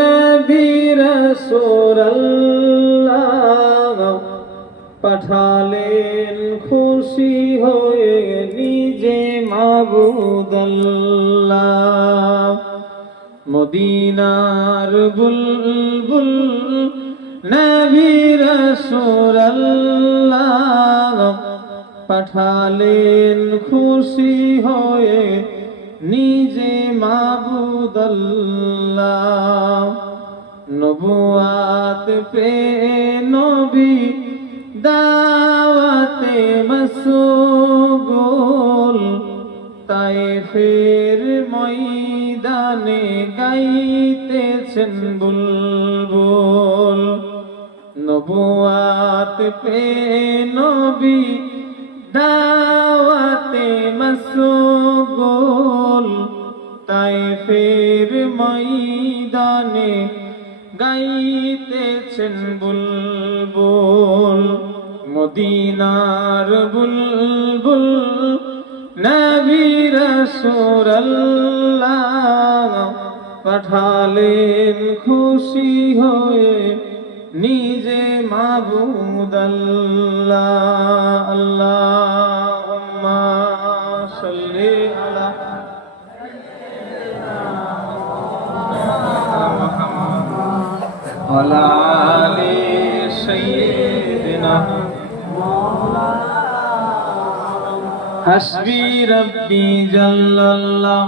নবী রাসূলুল্লাহ পাঠালেন খুশি হয়ে নিজে মাবুদ আল্লাহ। মদিনার বুলবুল নবী রাসূলুল্লাহ পাঠালেন খুশি হয়ে নিজে মাবুদ আল্লাহ। নবুয়াত পে নবী দাওয়াতে মশগুল তায়েফের ময়দানে গাইতেছেন বুলবুল। নবুয়াত পে নবী দাওয়াতে মশগুল তায়েফের ময়দানে গাইতেছেন বুলবুল। মদিনার বুলবুল নবী রাসূলুল্লাহ পাঠালেন খুশি হয়ে নিজে মাবুদ আল্লাহ। আল্লাহুম্মা সাল্লি আলা ওয়ালা আলি সাইয়্যিদিনা হাসবি রাব্বি জাল্লাল্লাহ।